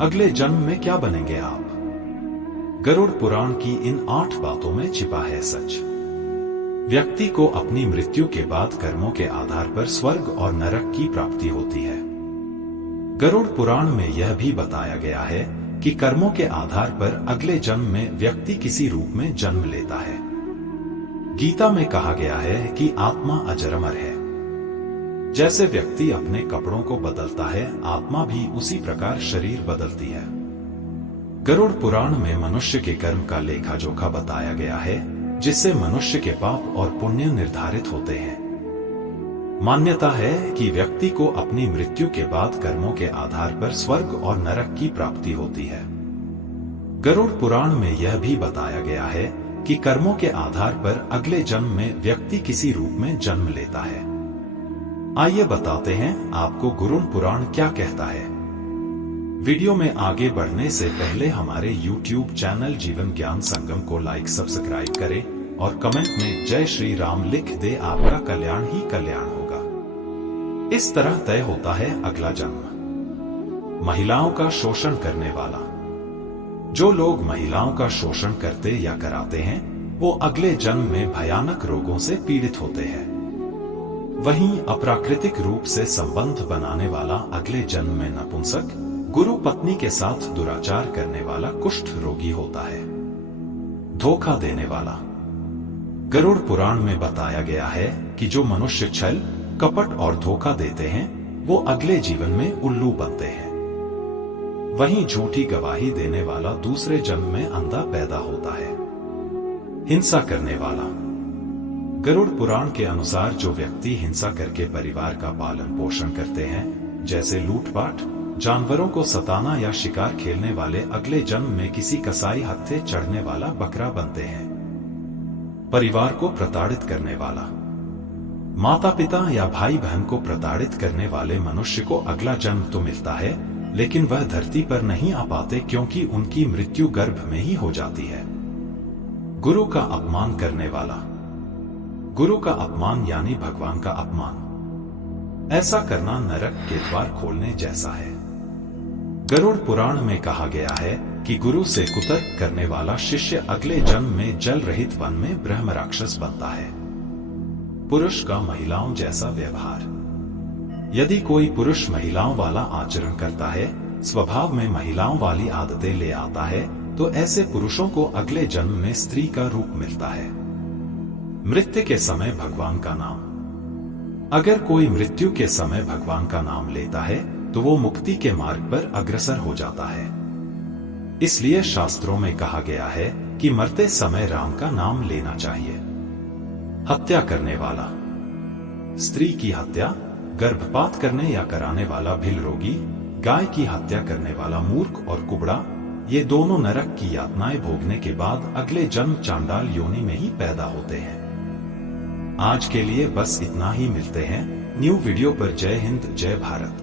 अगले जन्म में क्या बनेंगे आप? गरुड़ पुराण की इन 8 बातों में छिपा है सच। व्यक्ति को अपनी मृत्यु के बाद कर्मों के आधार पर स्वर्ग और नरक की प्राप्ति होती है। गरुड़ पुराण में यह भी बताया गया है कि कर्मों के आधार पर अगले जन्म में व्यक्ति किसी रूप में जन्म लेता है। गीता में कहा गया है कि आत्मा अजर-अमर है। जैसे व्यक्ति अपने कपड़ों को बदलता है, आत्मा भी उसी प्रकार शरीर बदलती है। गरुड़ पुराण में मनुष्य के कर्म का लेखा जोखा बताया गया है, जिससे मनुष्य के पाप और पुण्य निर्धारित होते हैं। मान्यता है कि व्यक्ति को अपनी मृत्यु के बाद कर्मों के आधार पर स्वर्ग और नरक की प्राप्ति होती है। गरुड़ पुराण में यह भी बताया गया है कि कर्मों के आधार पर अगले जन्म में व्यक्ति किसी रूप में जन्म लेता है। आइए बताते हैं आपको गरुड़ पुराण क्या कहता है। वीडियो में आगे बढ़ने से पहले हमारे YouTube चैनल जीवन ज्ञान संगम को लाइक सब्सक्राइब करें और कमेंट में जय श्री राम लिख दे। आपका कल्याण ही कल्याण होगा। इस तरह तय होता है अगला जन्म। महिलाओं का शोषण करने वाला। जो लोग महिलाओं का शोषण करते या कराते हैं, वो अगले जन्म में भयानक रोगों से पीड़ित होते हैं। वहीं अप्राकृतिक रूप से संबंध बनाने वाला अगले जन्म में नपुंसक, गुरु पत्नी के साथ दुराचार करने वाला कुष्ठ रोगी होता है। धोखा देने वाला। गरुड़ पुराण में बताया गया है कि जो मनुष्य छल, कपट और धोखा देते हैं, वो अगले जीवन में उल्लू बनते हैं। वहीं झूठी गवाही देने वाला दूसरे जन्म में अंधा पैदा होता है। हिंसा करने वाला। गरुड़ पुराण के अनुसार जो व्यक्ति हिंसा करके परिवार का पालन पोषण करते हैं, जैसे लूटपाट, जानवरों को सताना या शिकार खेलने वाले, अगले जन्म में किसी कसाई हत्थे चढ़ने वाला बकरा बनते हैं। परिवार को प्रताड़ित करने वाला। माता पिता या भाई बहन को प्रताड़ित करने वाले मनुष्य को अगला जन्म तो मिलता है, लेकिन वह धरती पर नहीं आ पाते क्योंकि उनकी मृत्यु गर्भ में ही हो जाती है। गुरु का अपमान करने वाला। गुरु का अपमान यानी भगवान का अपमान। ऐसा करना नरक के द्वार खोलने जैसा है। गरुड़ पुराण में कहा गया है कि गुरु से कुतर्क करने वाला शिष्य अगले जन्म में जल रहित वन में ब्रह्म राक्षस बनता है। पुरुष का महिलाओं जैसा व्यवहार। यदि कोई पुरुष महिलाओं वाला आचरण करता है, स्वभाव में महिलाओं वाली आदतें ले आता है, तो ऐसे पुरुषों को अगले जन्म में स्त्री का रूप मिलता है। मृत्यु के समय भगवान का नाम। अगर कोई मृत्यु के समय भगवान का नाम लेता है, तो वो मुक्ति के मार्ग पर अग्रसर हो जाता है। इसलिए शास्त्रों में कहा गया है कि मरते समय राम का नाम लेना चाहिए। हत्या करने वाला। स्त्री की हत्या, गर्भपात करने या कराने वाला भिल रोगी, गाय की हत्या करने वाला मूर्ख और कुबड़ा, ये दोनों नरक की यातनाएं भोगने के बाद अगले जन्म चांडाल योनि में ही पैदा होते हैं। आज के लिए बस इतना ही। मिलते हैं न्यू वीडियो पर। जय हिंद, जय भारत।